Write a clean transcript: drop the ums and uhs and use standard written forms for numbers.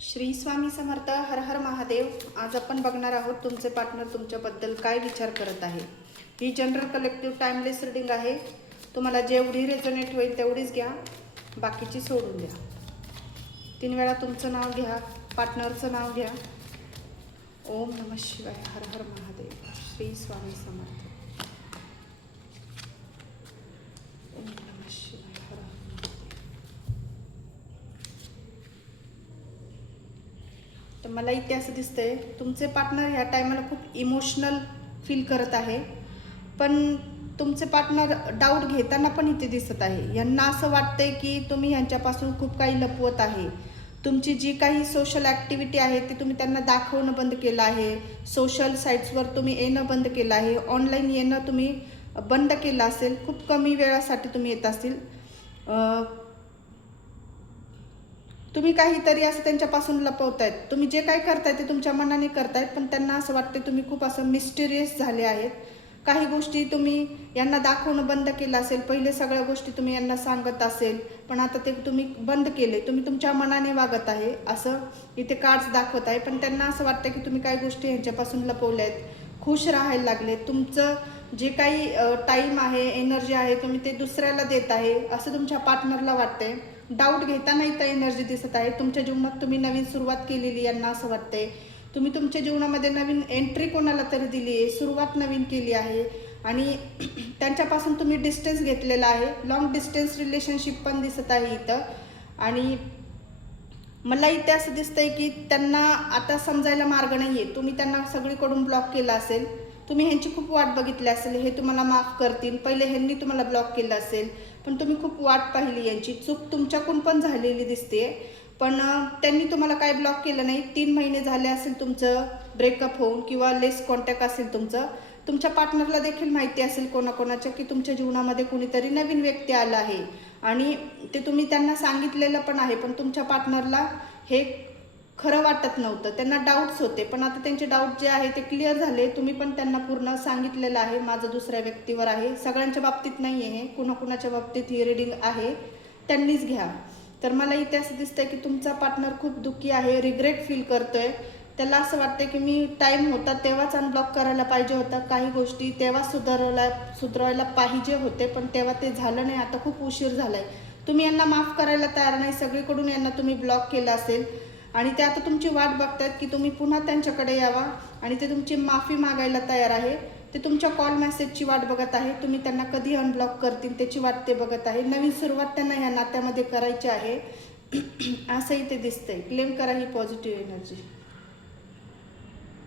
श्री स्वामी समर्थ. हर हर महादेव. आज आपण बघणार आहोत तुमचे पार्टनर तुमच्याबद्दल काय विचार करत आहे. ही जनरल कलेक्टिव्ह टाइमलेस रीडिंग आहे. तुम्हाला जेवढी रेझोनेट होईल तेवढीच घ्या, बाकीची सोडून द्या. 3 वेळा तुमचं नाव घ्या, पार्टनरचं नाव घ्या. ओम नमः शिवाय. हर हर महादेव. श्री स्वामी समर्थ. ओम नमः शिवाय. हर हर महादेव. तर मला इथे असं दिसतंय तुमचे पार्टनर ह्या टायमाला खूप इमोशनल फील करत आहे, पण तुमचे पार्टनर डाऊट घेताना पण इथे दिसत आहे. यांना असं वाटतंय की तुम्ही ह्यांच्यापासून खूप काही लपवत आहे. तुमची जी काही सोशल ॲक्टिव्हिटी आहे ती तुम्ही त्यांना दाखवणं बंद केलं आहे. सोशल साईट्सवर तुम्ही येणं बंद केलं आहे. ऑनलाईन येणं तुम्ही बंद केलं असेल. खूप कमी वेळासाठी तुम्ही येत असतील. तुम्ही काहीतरी असं त्यांच्यापासून लपवतायत. तुम्ही जे काही करताय ते तुमच्या मनाने करतायत, पण त्यांना असं वाटतं तुम्ही खूप असं मिस्टिरियस झाले आहेत. काही गोष्टी तुम्ही यांना दाखवणं बंद केलं असेल. पहिले सगळ्या गोष्टी तुम्ही यांना सांगत असेल, पण आता ते तुम्ही बंद केले. तुम्ही तुमच्या मनाने वागत आहे असं इथे कार्ड्स दाखवत आहे, पण त्यांना असं वाटतं की तुम्ही काही गोष्टी यांच्यापासून लपवल्या आहेत. खुश राहायला लागले. तुमचं जे काही टाईम आहे, एनर्जी आहे, तुम्ही ते दुसऱ्याला देत आहे असं तुमच्या पार्टनरला वाटतंय. डाऊट घेताना इथं एनर्जी दिसत आहे. तुमच्या जीवनात तुम्ही नवीन सुरुवात केलेली यांना असं वाटतंय. तुम्ही तुमच्या जीवनामध्ये नवीन एंट्री कोणाला तरी दिली आहे, सुरुवात नवीन केली आहे आणि त्यांच्यापासून तुम्ही डिस्टन्स घेतलेला आहे. लॉंग डिस्टन्स रिलेशनशिप पण दिसत आहे इथं. आणि मला इथे असं दिसतंय की त्यांना आता समजायला मार्ग नाही आहे. तुम्ही त्यांना सगळीकडून ब्लॉक केलं असेल. तुम्ही ह्यांची खूप वाट बघितली असेल. हे तुम्हाला माफ करतील. पहिले ह्यांनी तुम्हाला ब्लॉक केलं असेल, पण तुम्ही खूप वाट पाहिली. यांची चूक तुमच्याकडून पण झालेली दिसते, पण त्यांनी तुम्हाला काय ब्लॉक केलं नाही. 3 महिने झाले असेल तुमचं ब्रेकअप होऊन, किंवा लेस कॉन्टॅक्ट असेल तुमचं. तुमच्या पार्टनरला देखील माहिती असेल कोणाकोणाच्या की तुमच्या जीवनामध्ये कोणीतरी नवीन व्यक्ती आला आहे, आणि ते तुम्ही त्यांना सांगितलेलं पण आहे, पण तुमच्या पार्टनरला हे खरं वाटत नव्हतं. त्यांना डाऊट्स होते, पण आता त्यांचे डाऊट जे आहे ते क्लिअर झाले. तुम्ही पण त्यांना पूर्ण सांगितलेलं आहे माझं दुसऱ्या व्यक्तीवर आहे. सगळ्यांच्या बाबतीत नाही आहे, कुणाकुणाच्या बाबतीत ही रीडिंग आहे, त्यांनीच घ्या. तर मला इथे असं दिसतंय की तुमचा पार्टनर खूप दुःखी आहे, रिग्रेट फील करतोय. त्याला असं वाटतं की मी टाईम होता तेव्हाच अनब्लॉक करायला पाहिजे होता. काही गोष्टी तेव्हा सुधारायला पाहिजे होते, पण तेव्हा ते झालं नाही. आता खूप उशीर झालाय. तुम्ही यांना माफ करायला तयार नाही. सगळीकडून यांना तुम्ही ब्लॉक केलं असेल आणि ते आता तुमची वाट बघतायत की तुम्ही पुन्हा त्यांच्याकडे यावा, आणि ते तुमची माफी मागायला तयार आहे. ते तुमच्या कॉल मेसेजची वाट बघत आहे. तुम्ही त्यांना कधी अनब्लॉक करतील त्याची वाट ते बघत आहे. नवीन सुरुवात त्यांना ह्या नात्यामध्ये करायची आहे असंही ते दिसतंय. क्लेम करा ही पॉझिटिव्ह एनर्जी.